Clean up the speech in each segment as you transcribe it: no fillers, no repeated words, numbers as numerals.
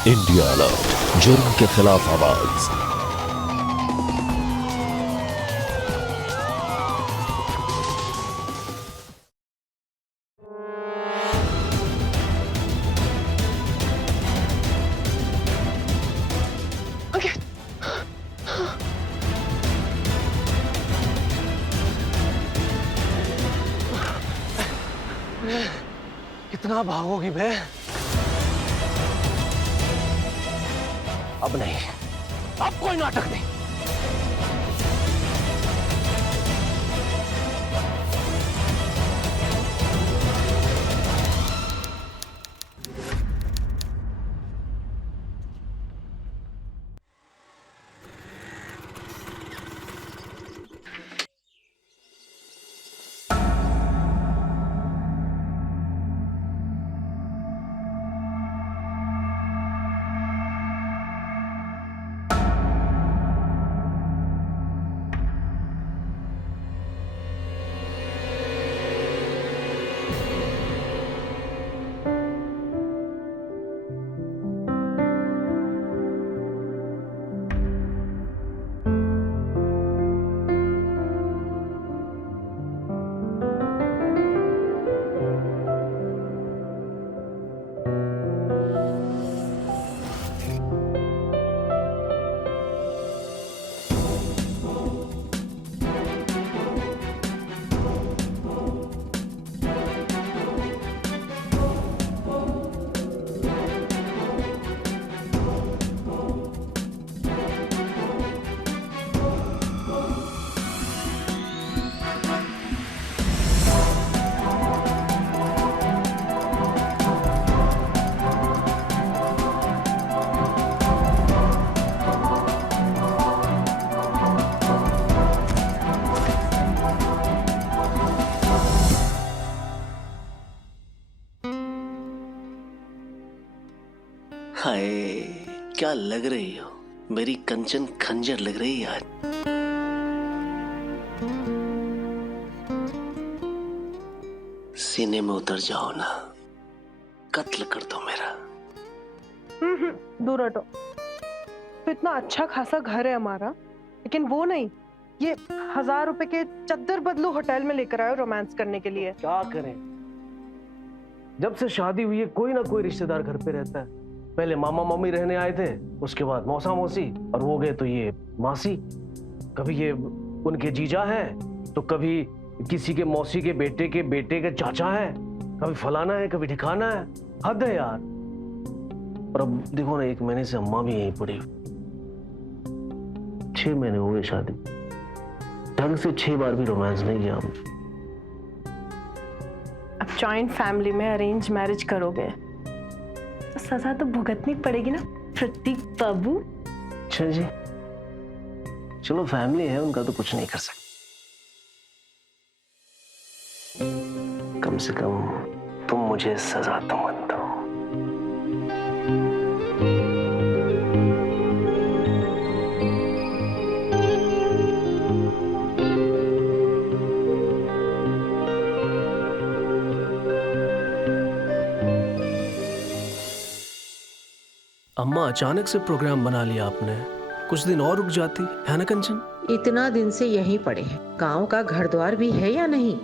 India alert, जुर्म के खिलाफ आवाज। Okay. कितना भागोगी बे? अब नहीं, अब कोई नाटक नहीं। हाय, क्या लग रही हो? मेरी कंचन खंजर लग रही है आज। सीने में उतर जाओ ना, कत्ल कर दो मेरा। दूर हटो। तो इतना अच्छा खासा घर है हमारा, लेकिन वो नहीं, ये 1000 रुपए के चद्दर बदलू होटल में लेकर आए रोमांस करने के लिए। क्या करें, जब से शादी हुई है कोई ना कोई रिश्तेदार घर पे रहता है। पहले मामा मामी रहने आए थे, उसके बाद मौसा मौसी, और वो गए तो ये मासी। कभी ये उनके जीजा हैं, तो कभी किसी के मौसी के बेटे के चाचा है, कभी फलाना है, कभी ठिकाना है। हद है यार। और अब देखो ना, 1 महीने से अम्मा भी यहीं पड़ी। 6 महीने हो गए शादी, ढंग से 6 बार भी रोमांस नहीं किया हमने। अब जॉइंट फैमिली में अरेंज मैरिज करोगे तो सजा तो भुगतनी पड़ेगी ना प्रतीक बाबू। अच्छा जी, चलो फैमिली है उनका तो कुछ नहीं कर सकते। कम से कम तुम मुझे सजा तो मत दो। अम्मा, अचानक से प्रोग्राम बना लिया आपने। कुछ दिन और रुक जाती, है ना कंचन? इतना दिन से यहीं पड़े हैं। गांव का घर द्वार भी है या नहीं?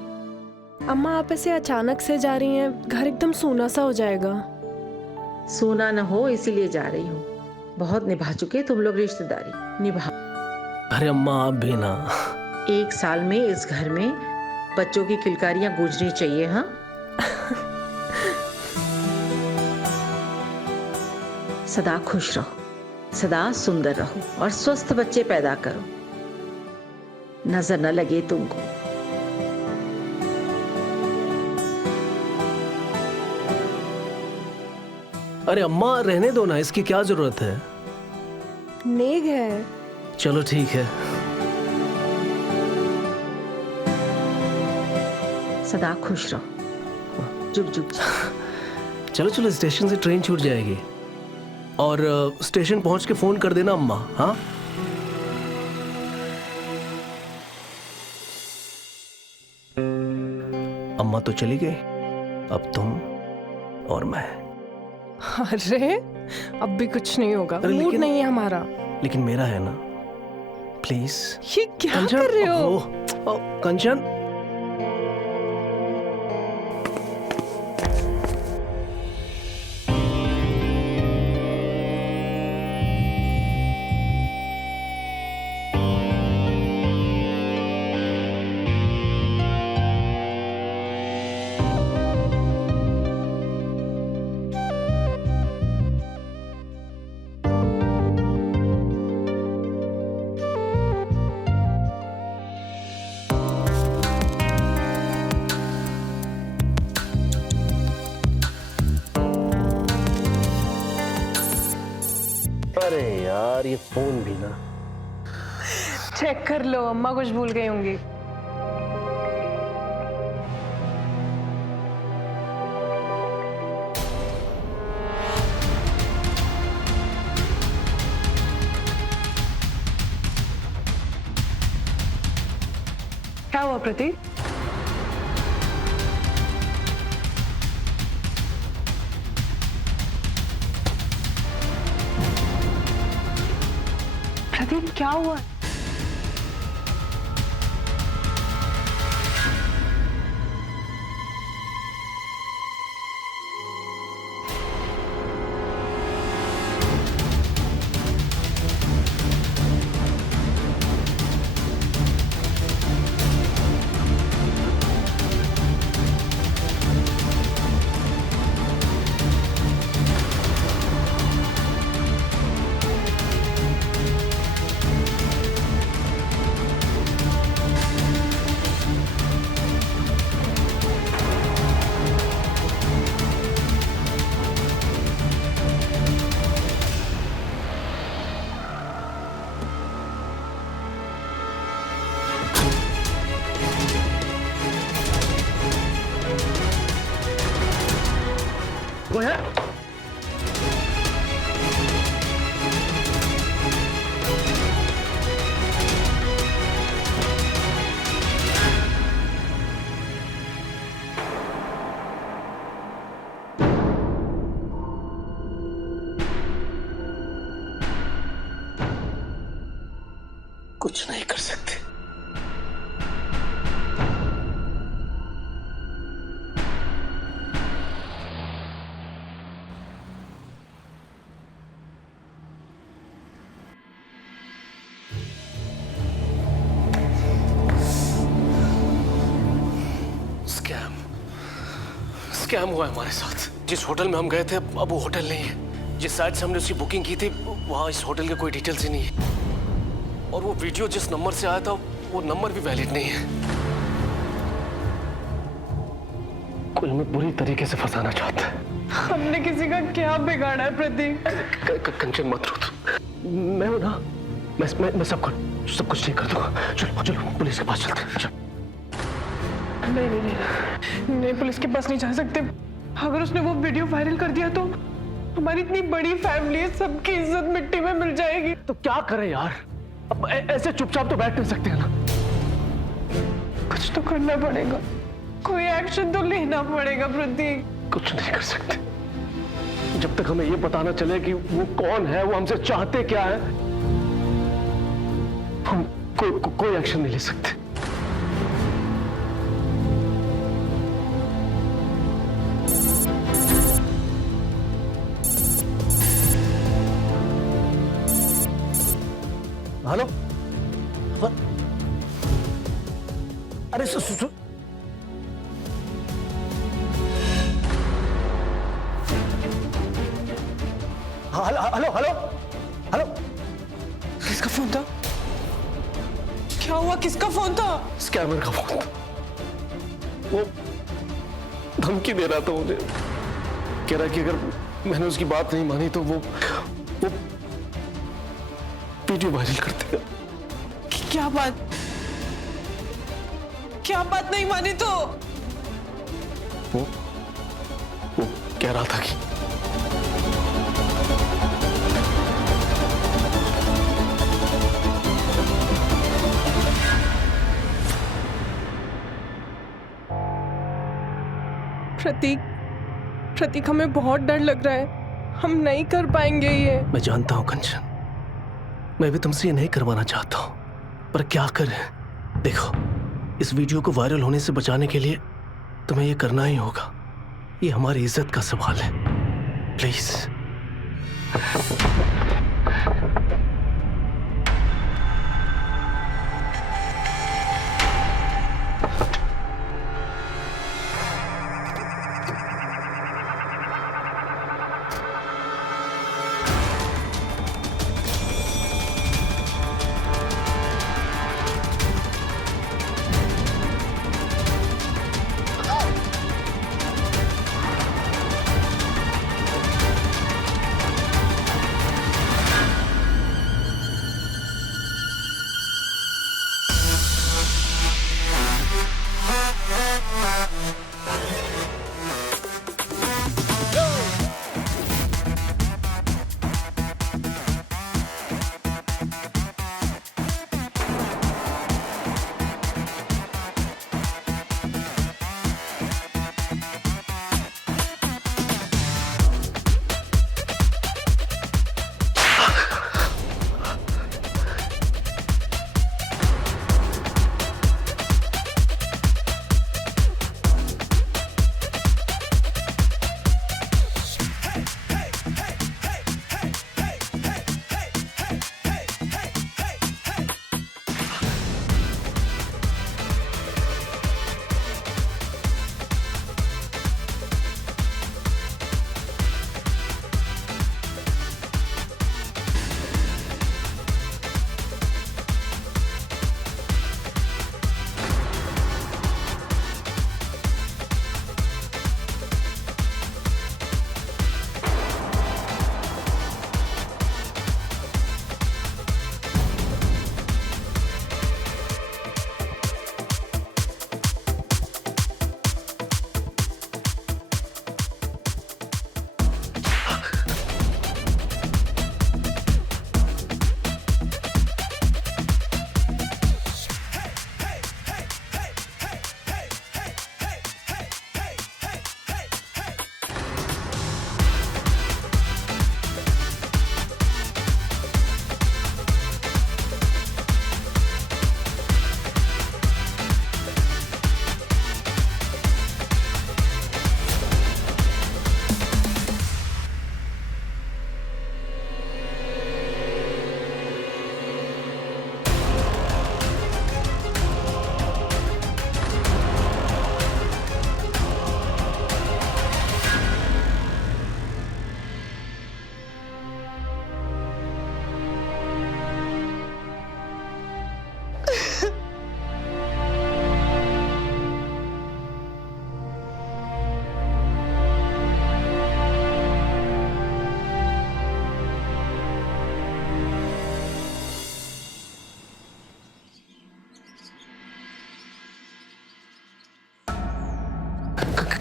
अम्मा, आप ऐसे अचानक से जा रही हैं, घर एकदम सूना सा हो जाएगा। सोना न हो इसीलिए जा रही हूँ। बहुत निभा चुके तुम लोग रिश्तेदारी, निभा। अरे अम्मा, आप भी ना। 1 साल में इस घर में बच्चों की किलकारियां गूंजनी चाहिए। हाँ, सदा खुश रहो, सदा सुंदर रहो और स्वस्थ बच्चे पैदा करो। नजर न लगे तुमको। अरे अम्मा, रहने दो ना, इसकी क्या जरूरत है? नेग है। चलो ठीक है। सदा खुश रहो। जुग जुग। चलो चलो, स्टेशन से ट्रेन छूट जाएगी। और स्टेशन पहुंच के फोन कर देना अम्मा। हाँ, अम्मा तो चली गई, अब तुम और मैं। अरे अब भी कुछ नहीं होगा, अरे मूड लेकिन- नहीं है हमारा। लेकिन मेरा है ना, प्लीज। ये क्या कर रहे हो? कंचन, अरे यार ये फोन भी ना। चेक कर लो, अम्मा कुछ भूल गई होंगी। क्या हुआ प्रतीक? प्रतीक क्या हुआ? वो है? कुछ नहीं कर सकते। स्कैम हुआ है हमारे साथ। जिस होटल में हम गए थे अब वो होटल नहीं है। जिस साइट से हमने उसकी बुकिंग की थी वहां इस होटल के कोई डिटेल्स ही नहीं है। और वो वीडियो जिस नंबर से आया था वो नंबर भी वैलिड नहीं है। कुल में बुरी तरीके से फंसाना चाहता है। हमने किसी का क्या बिगाड़ा है प्रतीक? कंचन मत रो तू। मैं हूं ना, मैं सब कुछ ठीक कर दूंगा। चलो चलो पुलिस के पास चलते हैं। चलो। नहीं नहीं नहीं नहीं, पुलिस के पास नहीं जा सकते। अगर उसने वो वीडियो वायरल कर दिया तो हमारी इतनी बड़ी फैमिली है, सबकी इज्जत मिट्टी में मिल जाएगी। तो क्या करें यार, अब ऐसे चुपचाप तो बैठ नहीं सकते हैं ना। कुछ तो करना पड़ेगा, कोई एक्शन तो लेना पड़ेगा प्रतीक। कुछ नहीं कर सकते जब तक हमें ये पता ना चले कि वो कौन है, वो हमसे चाहते क्या है। हम कोई एक्शन नहीं ले सकते। हेलो, अरे हेलो हेलो हेलो, किसका फोन था? क्या हुआ? किसका फोन था? स्कैमर का फोन था। वो धमकी दे रहा था मुझे, कह रहा कि अगर मैंने उसकी बात नहीं मानी तो वो वीडियो वायरल कर देगा। क्या बात नहीं मानी तो? वो कह रहा था कि प्रतीक हमें बहुत डर लग रहा है। हम नहीं कर पाएंगे ये। मैं जानता हूँ कंचन, मैं भी तुमसे ये नहीं करवाना चाहता हूँ, पर क्या करें। देखो, इस वीडियो को वायरल होने से बचाने के लिए तुम्हें ये करना ही होगा। ये हमारी इज्जत का सवाल है। प्लीज।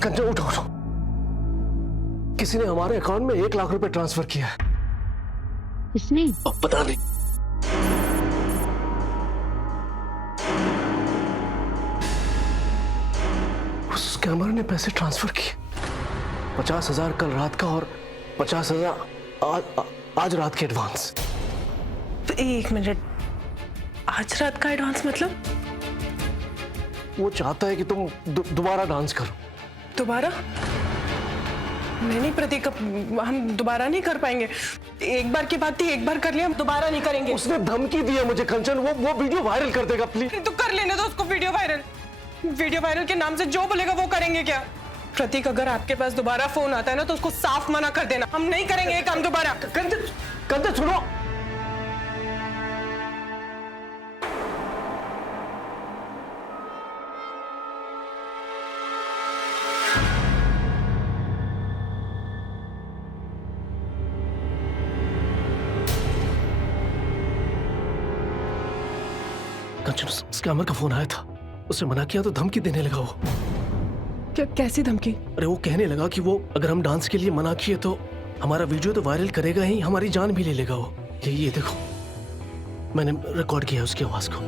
कंचन उठो उठो। किसी ने हमारे अकाउंट में 1 लाख रुपए ट्रांसफर किया है। किसने? अब पता नहीं। उस स्कैमर ने पैसे ट्रांसफर किए। 50,000 कल रात का और 50,000 आज रात के एडवांस। एक मिनट, आज रात का एडवांस मतलब? वो चाहता है कि तुम दोबारा डांस करो। दोबारा? नहीं प्रतीक, हम दोबारा नहीं कर पाएंगे। एक बार की बात थी, एक बार कर लिया, हम दोबारा नहीं करेंगे। उसने धमकी दी है मुझे कंचन, वो वीडियो वायरल कर देगा। प्लीज तो कर लेने दो उसको वीडियो वायरल। वीडियो वायरल के नाम से जो बोलेगा वो करेंगे क्या? प्रतीक, अगर आपके पास दोबारा फोन आता है ना तो उसको साफ मना कर देना, हम नहीं करेंगे ये काम दोबारा। कंचन सुनो। कंचन, स्कैमर का फोन आया था, उसने मना किया तो धमकी देने लगा वो। क्या? कैसी धमकी? अरे वो कहने लगा कि वो अगर हम डांस के लिए मना किए तो हमारा वीडियो तो वायरल करेगा ही, हमारी जान भी ले लेगा वो। ये देखो, मैंने रिकॉर्ड किया उसकी आवाज को।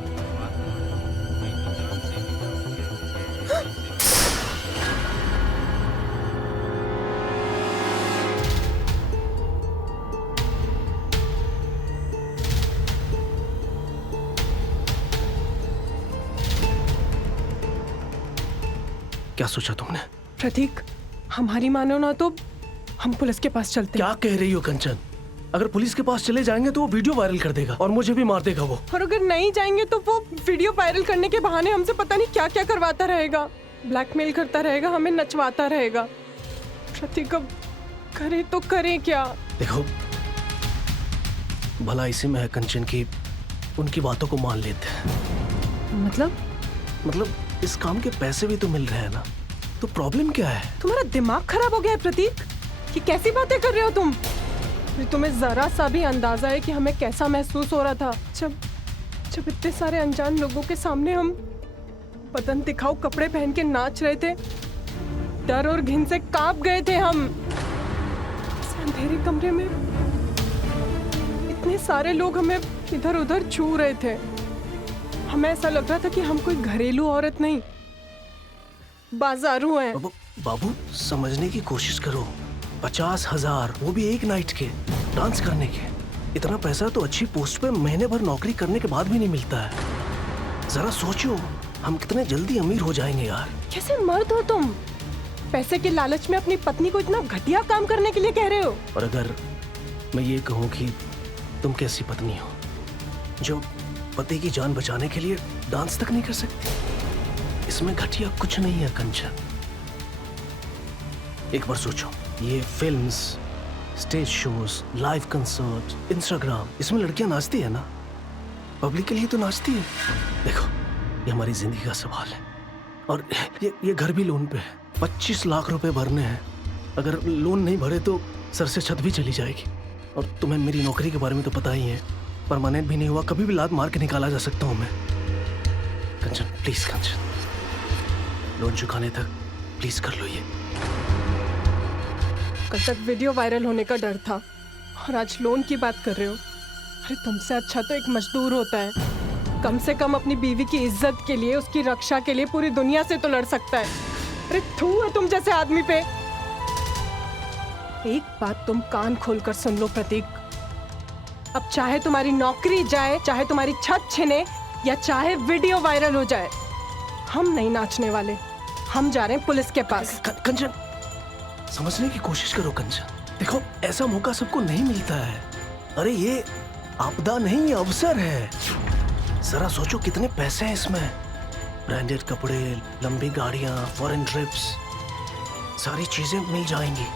क्या सोचा तुमने? प्रतीक, हमारी मानो ना तो हम पुलिस के पास चलते हैं। क्या कह रही हो कंचन? अगर पुलिस के पास चले जाएंगे तो वो वीडियो वायरल कर देगा और मुझे भी मार देगा वो। और अगर नहीं जाएंगे तो वो वीडियो वायरल करने के बहाने हमसे पता नहीं क्या क्या करवाता रहेगा, ब्लैकमेल करता रहेगा, हमें नचवाता रहेगा। प्रतीक, अब करे तो करें क्या? देखो, भला इसी में है कंचन की उनकी बातों को मान लेते हैं। मतलब इस काम के पैसे भी तो मिल रहे हैं ना, तो प्रॉब्लम क्या है? तुम्हारा दिमाग खराब हो गया है प्रतीक? कि कैसी बातें कर रहे हो तुम? तुम्हें जरा सा भी अंदाजा है कि हमें कैसा महसूस हो रहा था जब इतने सारे अनजान लोगों के सामने हम बदन दिखाओ कपड़े पहन के नाच रहे थे? डर और घिन से कांप गए थे हम। इस अंधेरे कमरे में इतने सारे लोग हमें इधर उधर छू रहे थे। हमें ऐसा लग रहा था कि हम कोई घरेलू औरत नहीं, बाजारू हैं। बाबू, समझने की कोशिश करो। 50,000, वो भी एक नाइट के डांस करने के। इतना पैसा तो अच्छी पोस्ट पे महीने भर नौकरी करने के बाद भी नहीं मिलता है। जरा सोचो, हम कितने जल्दी अमीर हो जाएंगे यार। कैसे मर्द हो तुम? पैसे के लालच में अपनी पत्नी को इतना घटिया काम करने के लिए कह रहे हो? और अगर मैं ये कहूँ कि तुम कैसी पत्नी हो जो पति की जान बचाने के लिए डांस तक नहीं कर सकती? इसमें घटिया कुछ नहीं है कंचन। एक बार सोचो, ये films, stage shows, live concert, Instagram, इसमें लड़कियां नाचती है ना, पब्लिक के लिए तो नाचती है। देखो, ये हमारी जिंदगी का सवाल है और ये घर भी लोन पे है। 25 लाख रुपए भरने हैं। अगर लोन नहीं भरे तो सर से छत भी चली जाएगी। और तुम्हें मेरी नौकरी के बारे में तो पता ही है, परमानेंट भी नहीं हुआ, कभी भी लात मार के निकाला जा सकता हूँ मैं। कंचन प्लीज, कंचन, लोन चुकाने तक प्लीज कर लो ये। कल तक वीडियो वायरल होने का डर था और आज लोन की बात कर रहे हो। अरे तुमसे अच्छा तो एक मजदूर होता है, कम से कम अपनी बीवी की इज्जत के लिए, उसकी रक्षा के लिए पूरी दुनिया से तो लड़ सकता है। अरे थू है तुम जैसे आदमी पे। एक बात तुम कान खोलकर सुन लो प्रतीक, अब चाहे तुम्हारी नौकरी जाए, चाहे तुम्हारी छत छिने, या चाहे वीडियो वायरल हो जाए, हम नहीं नाचने वाले। हम जा रहे हैं पुलिस के पास। कंचन, समझने की कोशिश करो कंचन। देखो, ऐसा मौका सबको नहीं मिलता है। अरे ये आपदा नहीं, ये अवसर है। जरा सोचो कितने पैसे हैं इसमें। ब्रांडेड कपड़े, लंबी गाड़ियां, फॉरेन ट्रिप्स, सारी चीजें मिल जाएंगी।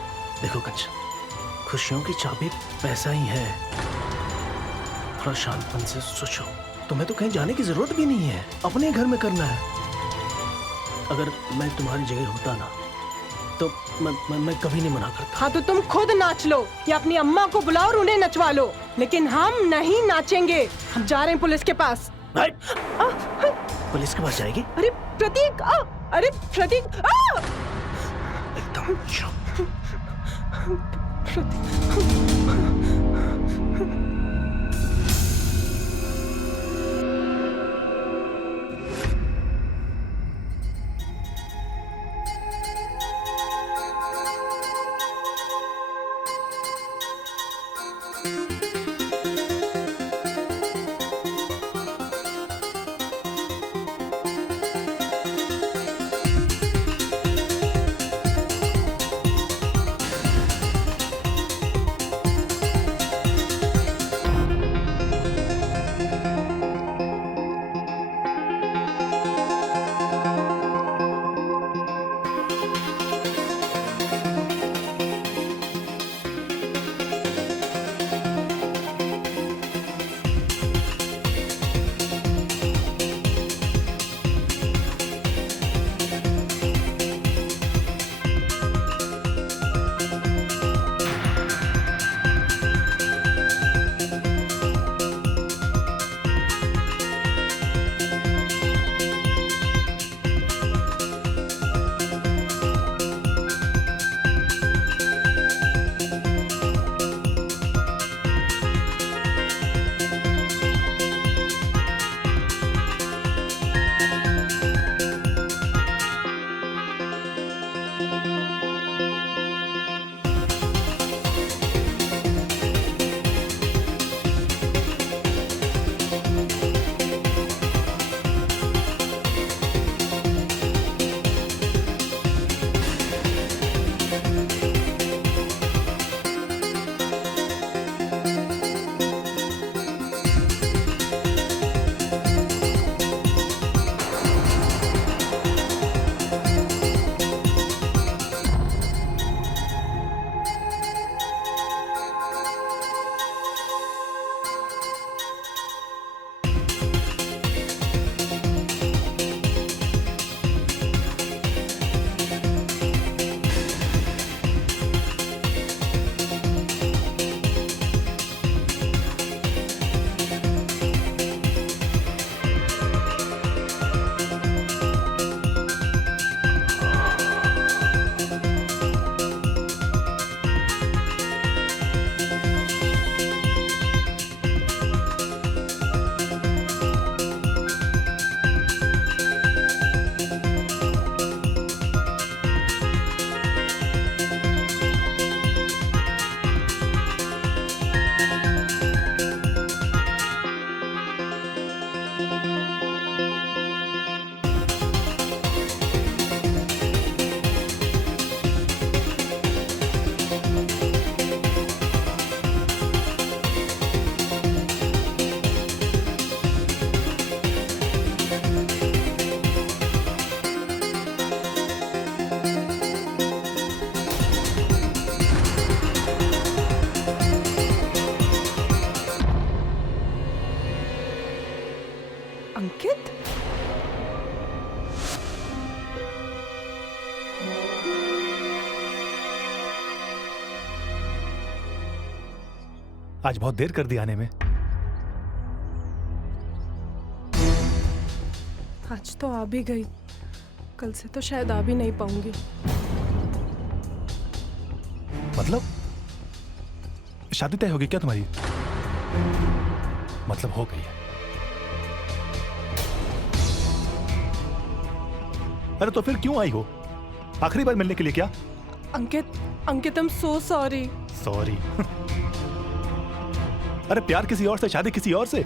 देखो कंचन, खुशियों की चाबी पैसा ही है। थोड़ा शांतपन से सोचो। तुम्हें तो कहीं जाने की जरूरत भी नहीं है, अपने घर में करना है। अगर मैं तुम्हारी जगह होता ना तो मैं कभी नहीं मना करता। हाँ तो तुम खुद नाच लो या अपनी अम्मा को बुलाओ और उन्हें नचवा लो, लेकिन हम नहीं नाचेंगे। हम जा रहे हैं पुलिस के पास। पुलिस के पास जाएगी? अरे प्रतीक, अरे प्रतीक, एकदम चुप। अंकित? आज बहुत देर कर दी आने में। आज तो आ भी गई, कल से तो शायद आ भी नहीं पाऊंगी। मतलब शादी तय होगी क्या तुम्हारी? मतलब हो गई है? अरे तो फिर क्यों आई हो? आखिरी बार मिलने के लिए क्या? Ankit, Ankit I am so sorry. Sorry? अरे प्यार किसी और से, शादी किसी और से,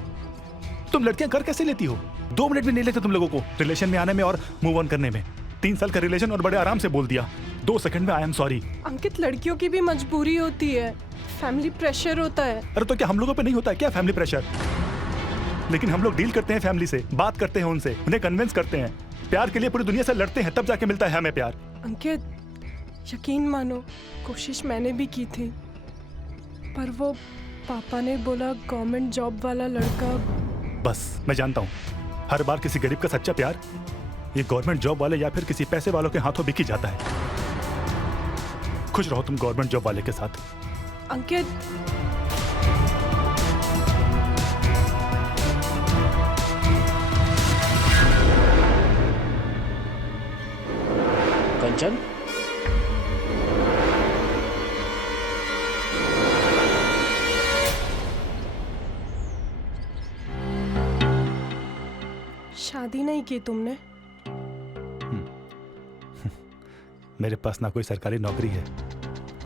तुम लड़कियां कर कैसे लेती हो? 2 मिनट भी नहीं लेते तुम लोगों को रिलेशन में आने में और मूव ऑन करने में। 3 साल का रिलेशन और बड़े आराम से बोल दिया 2 सेकंड में आई एम सॉरी। अंकित, लड़कियों की भी मजबूरी होती है, फैमिली प्रेशर होता है। अरे तो क्या हम लोगों पे नहीं होता है क्या फैमिली प्रेशर? लेकिन हम लोग डील करते हैं फैमिली से, बात करते हैं उनसे, उन्हें कन्विंस करते हैं, प्यार के लिए पूरी दुनिया से लड़ते हैं, तब जाके मिलता है हमें प्यार। अंकित, यकीन मानो, कोशिश मैंने भी की थी, पर वो पापा ने बोला गवर्नमेंट जॉब वाला लड़का। बस मैं जानता हूँ, हर बार किसी गरीब का सच्चा प्यार ये गवर्नमेंट जॉब वाले या फिर किसी पैसे वालों के हाथों बिक ही जाता है। खुश रहो तुम गवर्नमेंट जॉब वाले के साथ। अंकित, कंचन, शादी नहीं की तुमने? मेरे पास ना कोई सरकारी नौकरी है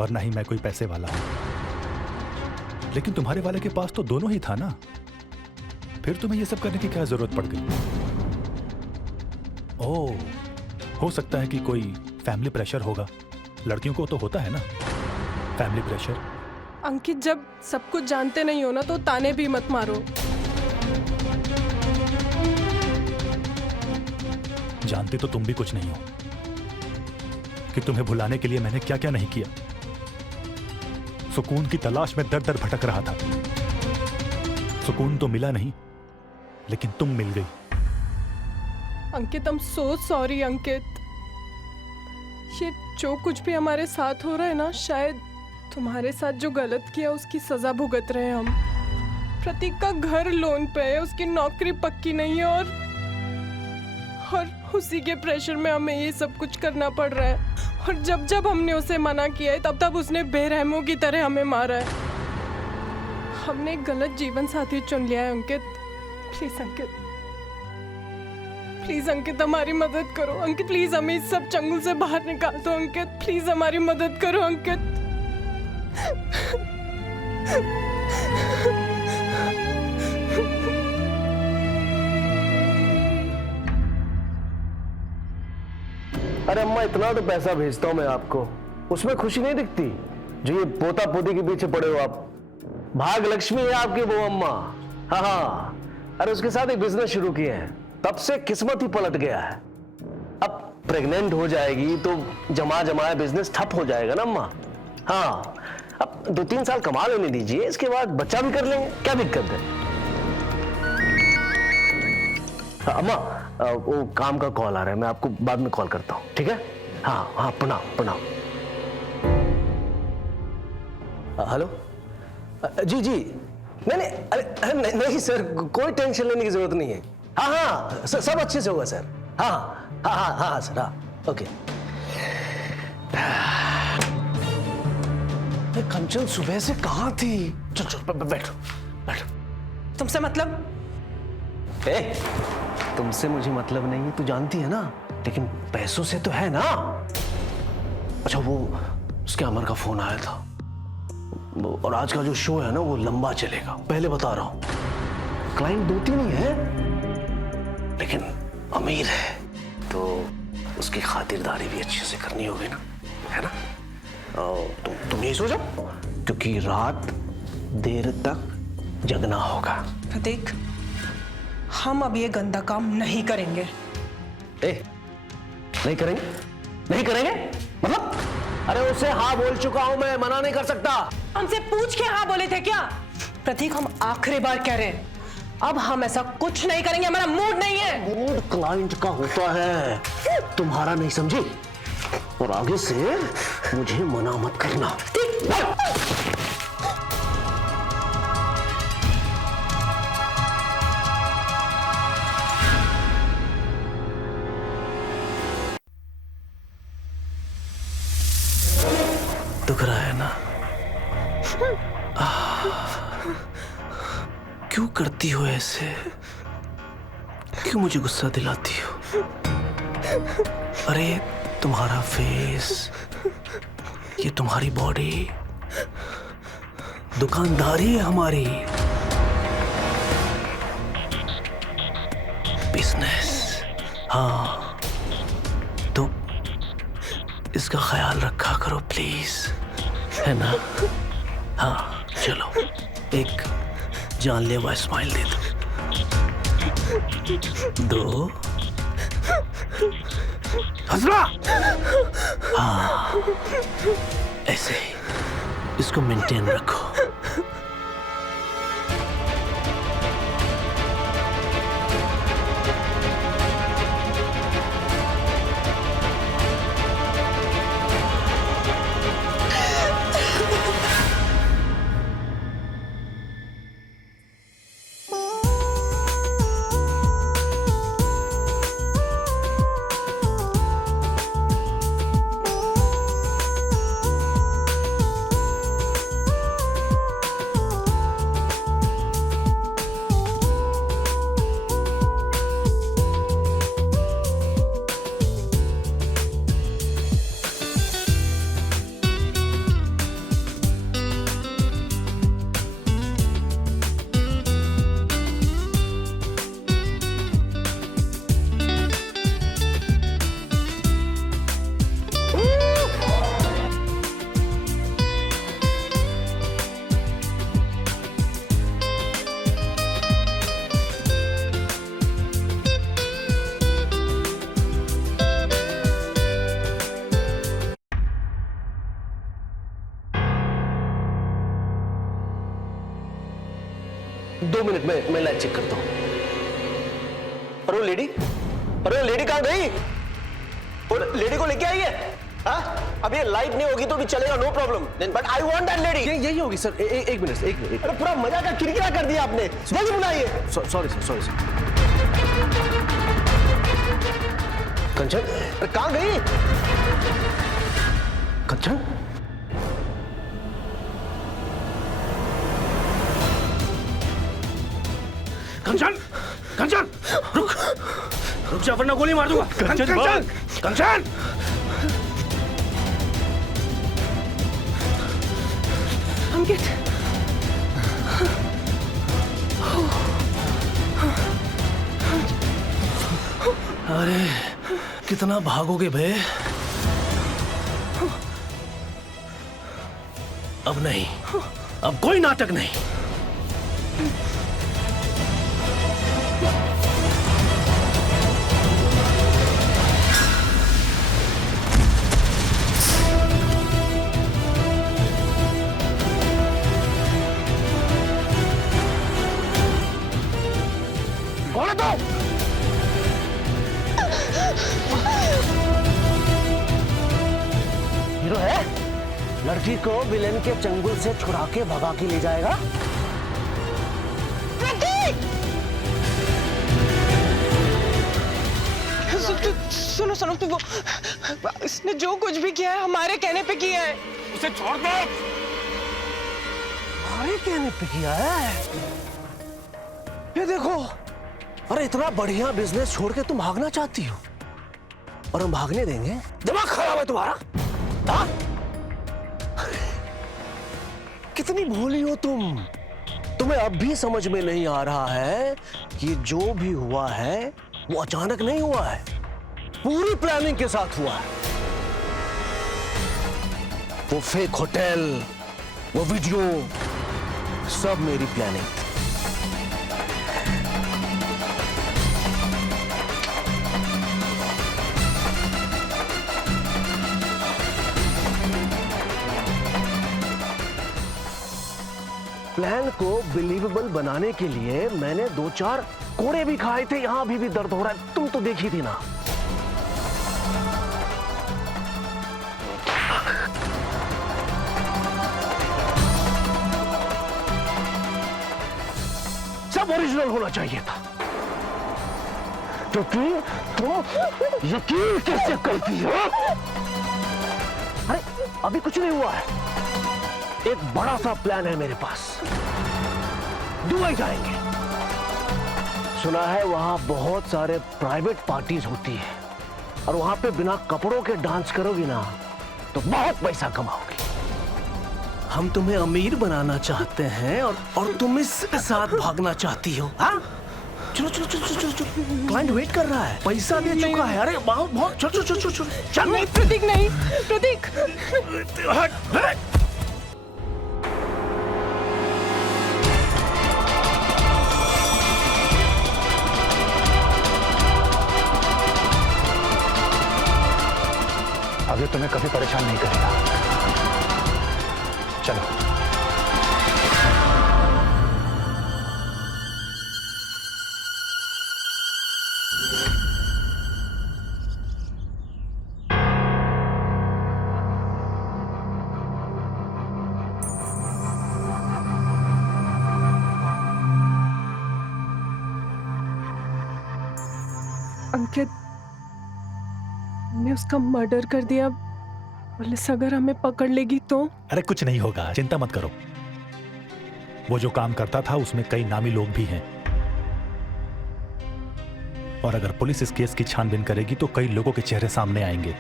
और ना ही मैं कोई पैसे वाला हूं। लेकिन तुम्हारे वाले के पास तो दोनों ही था ना, फिर तुम्हें ये सब करने की क्या जरूरत पड़ गई? ओह, हो सकता है कि कोई फैमिली प्रेशर होगा। लड़कियों को तो होता है ना फैमिली प्रेशर। अंकित, जब सब कुछ जानते नहीं हो ना तो ताने भी मत मारो। जानते तो तुम भी कुछ नहीं हो कि तुम्हें भुलाने के लिए मैंने क्या क्या नहीं किया। सुकून की तलाश में दर दर भटक रहा था। सुकून तो मिला नहीं, लेकिन तुम मिल गई। अंकित, आई एम सो सॉरी। अंकित, ये जो कुछ भी हमारे साथ हो रहा है ना, शायद तुम्हारे साथ जो गलत किया उसकी सजा भुगत रहे हैं हम। प्रतीक का घर लोन पे है, उसकी नौकरी पक्की नहीं है और उसी के प्रेशर में हमें ये सब कुछ करना पड़ रहा है। और जब जब हमने उसे मना किया है तब तब उसने बेरहमों की तरह हमें मारा है। हमने एक गलत जीवन साथी चुन लिया है। अंकित, प्लीज अंकित, प्लीज अंकित, हमारी मदद करो। अंकित प्लीज, हमें इस सब चंगुल से बाहर निकाल दो। अंकित प्लीज, हमारी मदद करो। अंकित, अरे अम्मा, इतना तो पैसा भेजता हूं मैं आपको, उसमें खुशी नहीं दिखती जो ये पोता पोती के पीछे पड़े हो आप? भाग लक्ष्मी है आपकी वो अम्मा। हाँ हाँ, अरे उसके साथ एक बिजनेस शुरू किए हैं, तब से किस्मत ही पलट गया है। अब प्रेग्नेंट हो जाएगी तो जमा जमाया बिजनेस ठप हो जाएगा ना अम्मा। हाँ, अब 2-3 साल कमा लेने दीजिए, इसके बाद बच्चा भी कर लेंगे, क्या दिक्कत है? अम्मा, वो काम का कॉल आ रहा है, मैं आपको बाद में कॉल करता हूँ, ठीक है? हाँ हाँ, प्रणाम प्रणाम। हेलो, जी जी, नहीं, अरे नहीं, नहीं सर, कोई टेंशन लेने की जरूरत नहीं है। हाँ हाँ, सब अच्छे से होगा सर। हाँ हाँ हाँ हाँ सर, हाँ, ओके। कंचन सुबह से कहाँ थी? चल चल, बैठो बैठो। तुमसे मतलब? तुमसे मुझे मतलब नहीं है, तू जानती है ना, लेकिन पैसों से तो है ना। अच्छा, वो उसके अमर का फोन आया था, और आज का जो शो है ना वो लंबा चलेगा, पहले बता रहा हूं। क्लाइंट 2-3 ही है, लेकिन अमीर है, तो उसकी खातिरदारी भी अच्छे से करनी होगी ना, है ना? तुम यही सोचो, क्योंकि रात देर तक जगना होगा। प्रतीक, हम अब ये गंदा काम नहीं करेंगे। नहीं करेंगे? नहीं करेंगे मतलब? अरे उसे हाँ बोल चुका हूं मैं, मना नहीं कर सकता। हमसे पूछ के हाँ बोले थे क्या? प्रतीक, हम आखिरी बार कह रहे हैं, अब हम ऐसा कुछ नहीं करेंगे, हमारा मूड नहीं है। मूड क्लाइंट का होता है, तुम्हारा नहीं समझी। और आगे से मुझे मना मत करना। दुख रहा है ना? क्यों करती हो ऐसे? क्यों मुझे गुस्सा दिलाती हो? अरे तुम्हारा फेस, ये तुम्हारी बॉडी, दुकानदारी है हमारी, बिजनेस। हाँ, तो इसका ख्याल रखा करो प्लीज, है ना? हाँ चलो, एक जानलेवा स्माइल दे दो। हंसना। हाँ, ऐसे ही इसको मेंटेन रखो। दो मिनट में मैं लाइट चेक करता हूं। अरे वो लेडी कहां गई? और लेडी को लेके आई है? हाँ? अब ये लाइट नहीं होगी तो भी चलेगा, no problem, but I want that lady. यही होगी सर। एक मिनट। अरे पूरा मजा का किरकिरा कर दिया आपने। जल्दी बुलाइए। Sorry sir. कंचन, अरे कहां गई कंचन? कंचन रुक जा वरना गोली मार दूंगा। कंचन अंकित, अरे कितना भागोगे बे? अब नहीं, अब कोई नाटक नहीं। हीरो है, लड़की को विलेन के चंगुल से छुड़ा के भगा के ले जाएगा। सुनो तुम, इसने जो कुछ भी किया है हमारे कहने पे किया है। उसे छोड़ दो। हमारे कहने पे किया है? ये देखो, अरे इतना बढ़िया बिजनेस छोड़ के तुम भागना चाहती हो और हम भागने देंगे? दिमाग खराब है तुम्हारा? हाँ? कितनी भोली हो तुम। तुम्हें अब भी समझ में नहीं आ रहा है कि जो भी हुआ है वो अचानक नहीं हुआ है, पूरी प्लानिंग के साथ हुआ है। वो फेक होटल, वो वीडियो, सब मेरी प्लानिंग थी। प्लान को बिलीवेबल बनाने के लिए मैंने 2-4 कोड़े भी खाए थे। यहां अभी भी दर्द हो रहा है, तुम तो देखी थी ना। सब ओरिजिनल होना चाहिए था, क्योंकि तुम यकीन कैसे करती हो? अरे अभी कुछ नहीं हुआ है, एक बड़ा सा प्लान है मेरे पास। दुबई जाएंगे, सुना है वहां बहुत सारे प्राइवेट पार्टीज होती है, और वहां पे बिना कपड़ों के डांस करोगी ना तो बहुत पैसा कमाओगी। हम तुम्हें अमीर बनाना चाहते हैं और तुम इसके साथ भागना चाहती हो। हाँ चलो चलो चलो चलो चलो, क्लाइंट वेट कर रहा है, पैसा दे चुका है। अरे बहुत बहुत, चलो चलो चलो चलो चलो। नहीं प्रतीक, नहीं प्रतीक। हट हट। अब ये तुम्हें कभी परेशान नहीं करेगा। चलो। अंकित, हमने उसका मर्डर कर दिया। पुलिस अगर हमें पकड़ लेगी तो? अरे कुछ नहीं होगा, चिंता मत करो। वो जो काम करता था उसमें कई नामी लोग भी हैं, और अगर पुलिस इस केस की छानबीन करेगी तो कई लोगों के चेहरे सामने आएंगे,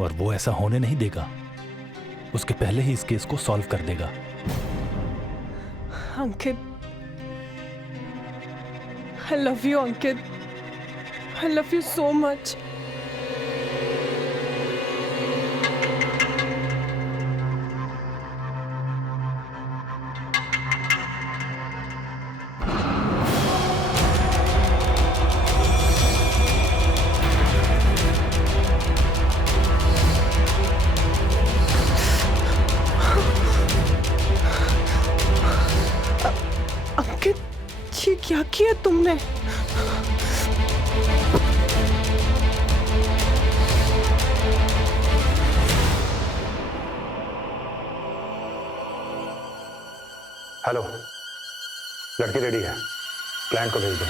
और वो ऐसा होने नहीं देगा। उसके पहले ही इस केस को सॉल्व कर देगा। अंकित, I love you, Ankit. I love you so much. अंकित, ये क्या किया तुमने? हेलो, लड़की रेडी है, क्लाइंट को भेज दो।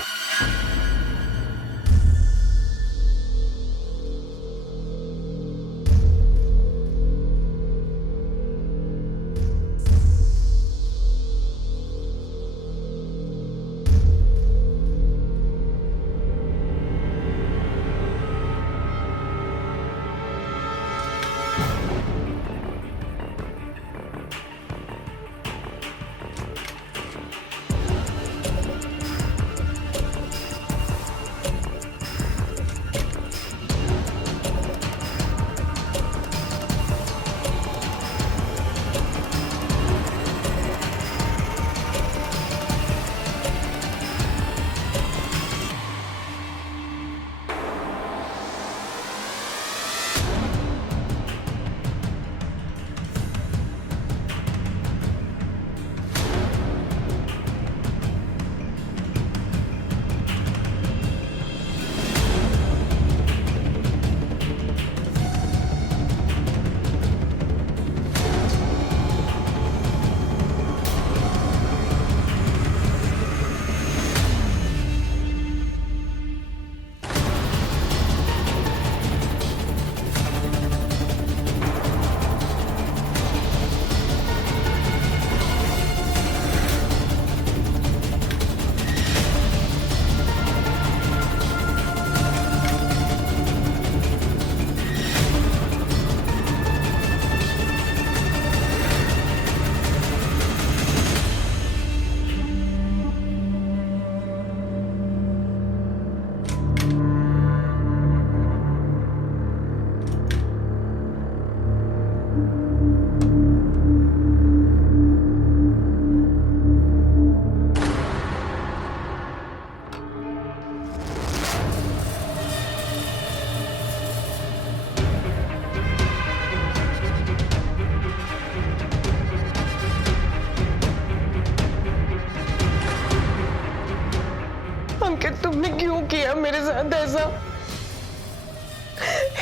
तुमने क्यों किया मेरे साथ ऐसा?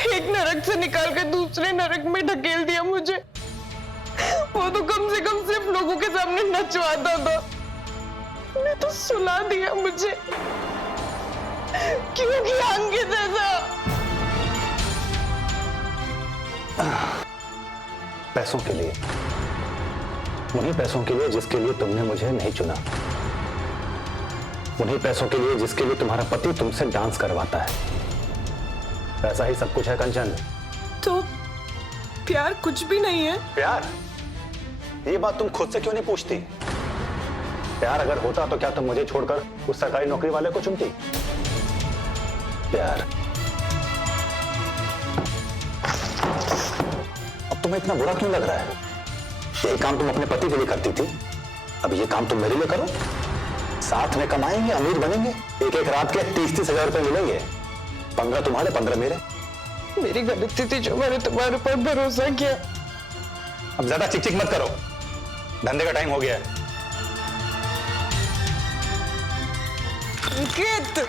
एक नरक से निकाल कर दूसरे नरक में ढकेल दिया मुझे। वो तो कम से कम सिर्फ लोगों के सामने नचवाता था, तूने तो सुला दिया मुझे। क्यों किया अंकित ऐसा? पैसों के लिए, उन्हीं पैसों के लिए जिसके लिए तुमने मुझे नहीं चुना, उन्हीं पैसों के लिए जिसके लिए तुम्हारा पति तुमसे डांस करवाता है। पैसा ही सब कुछ है कंचन। तो प्यार कुछ भी नहीं है? प्यार? ये बात तुम खुद से क्यों नहीं पूछती? प्यार अगर होता तो क्या तुम मुझे छोड़कर उस सरकारी नौकरी वाले को चुनती? प्यार। अब तुम्हें इतना बुरा क्यों लग रहा है? यही काम तुम अपने पति के लिए करती थी, अब ये काम तुम मेरे लिए करो। साथ में कमाएंगे, अमीर बनेंगे, एक एक रात के 30-30 हजार रुपए मिलेंगे। 15 तुम्हारे, 15 मेरे। मेरी गलती थी जो मैंने तुम्हारे ऊपर भरोसा किया। अब ज्यादा चिक चिक मत करो, धंधे का टाइम हो गया है। अंकित,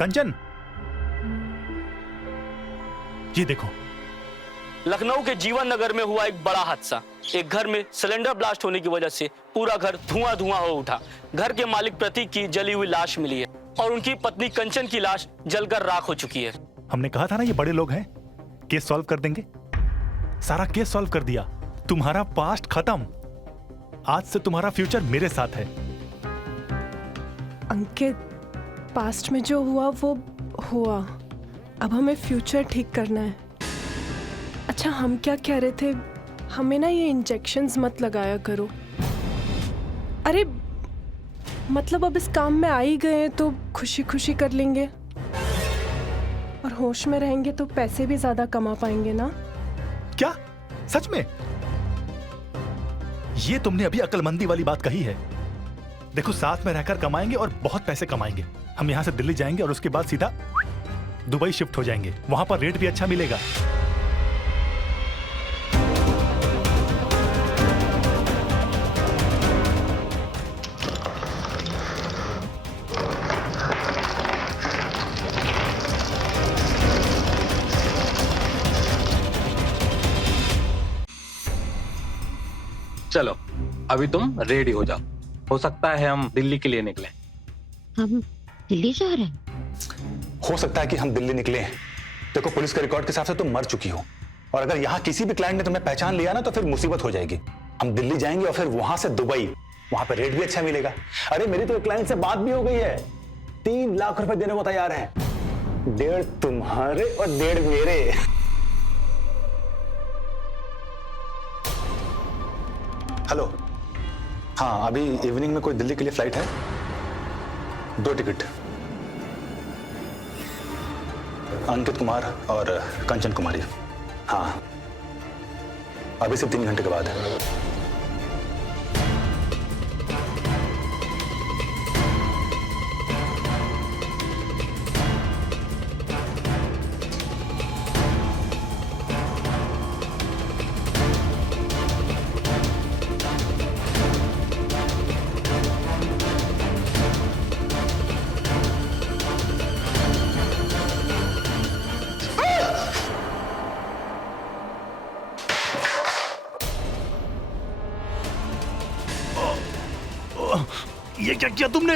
कंचन, ये देखो। लखनऊ के जीवन नगर में हुआ एक बड़ा हादसा। एक घर में सिलेंडर ब्लास्ट होने की वजह से पूरा घर धुआं धुआं हो उठा। घर के मालिक प्रतीक की जली हुई लाश मिली है और उनकी पत्नी कंचन की लाश जलकर राख हो चुकी है। हमने कहा था ना ये बड़े लोग हैं, केस सॉल्व कर देंगे। सारा केस सॉल्व कर दिया। तुम्हारा पास्ट खत्म, आज से तुम्हारा फ्यूचर मेरे साथ है। अंकित, पास्ट में जो हुआ वो हुआ, अब हमें फ्यूचर ठीक करना है। अच्छा, हम क्या कह रहे थे, हमें ना ये इंजेक्शंस मत लगाया करो। अरे मतलब अब इस काम में आ ही गए तो खुशी खुशी कर लेंगे, और होश में रहेंगे तो पैसे भी ज्यादा कमा पाएंगे ना। क्या सच में? ये तुमने अभी अक्लमंदी वाली बात कही है। देखो, साथ में रहकर कमाएंगे और बहुत पैसे कमाएंगे। हम यहां से दिल्ली जाएंगे और उसके बाद सीधा दुबई शिफ्ट हो जाएंगे। वहां पर रेट भी अच्छा मिलेगा। चलो, अभी तुम रेडी हो जाओ। हो सकता है हम दिल्ली के लिए निकलें। हम दिल्ली जा रहे हैं? हो सकता है कि हम दिल्ली निकले। देखो, पुलिस के रिकॉर्ड के हिसाब से तुम मर चुकी हो, और अगर यहाँ किसी भी क्लाइंट ने तुम्हें पहचान लिया ना तो फिर मुसीबत हो जाएगी। हम दिल्ली जाएंगे और फिर वहां से दुबई, वहां पर रेट भी अच्छा मिलेगा। अरे मेरी तो एक क्लाइंट से बात भी हो गई है, 3 लाख रुपए देने को तैयार है। 1.5 तुम्हारे और 1.5 मेरे। हेलो, हाँ, अभी इवनिंग में कोई दिल्ली के लिए फ्लाइट है? 2 टिकट। अंकित कुमार और कंचन कुमारी। हाँ, अभी से 3 घंटे के बाद है। ये क्या किया तुमने?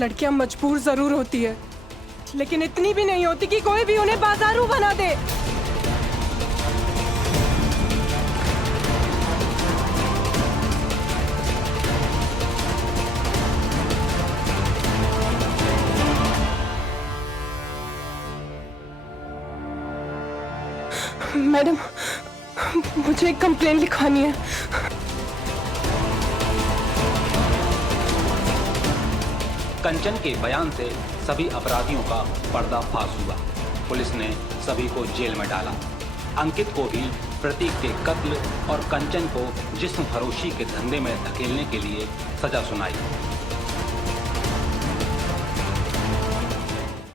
लड़कियां मजबूर जरूर होती है, लेकिन इतनी भी नहीं होती कि कोई भी उन्हें बाजारू बना दे। मैडम, मुझे एक कंप्लेन लिखवानी है। कंचन के बयान से सभी अपराधियों का पर्दाफाश हुआ। पुलिस ने सभी को जेल में डाला। अंकित को भी प्रतीक के कत्ल और कंचन को जिस्म फरोशी के धंधे में धकेलने के लिए सजा सुनाई।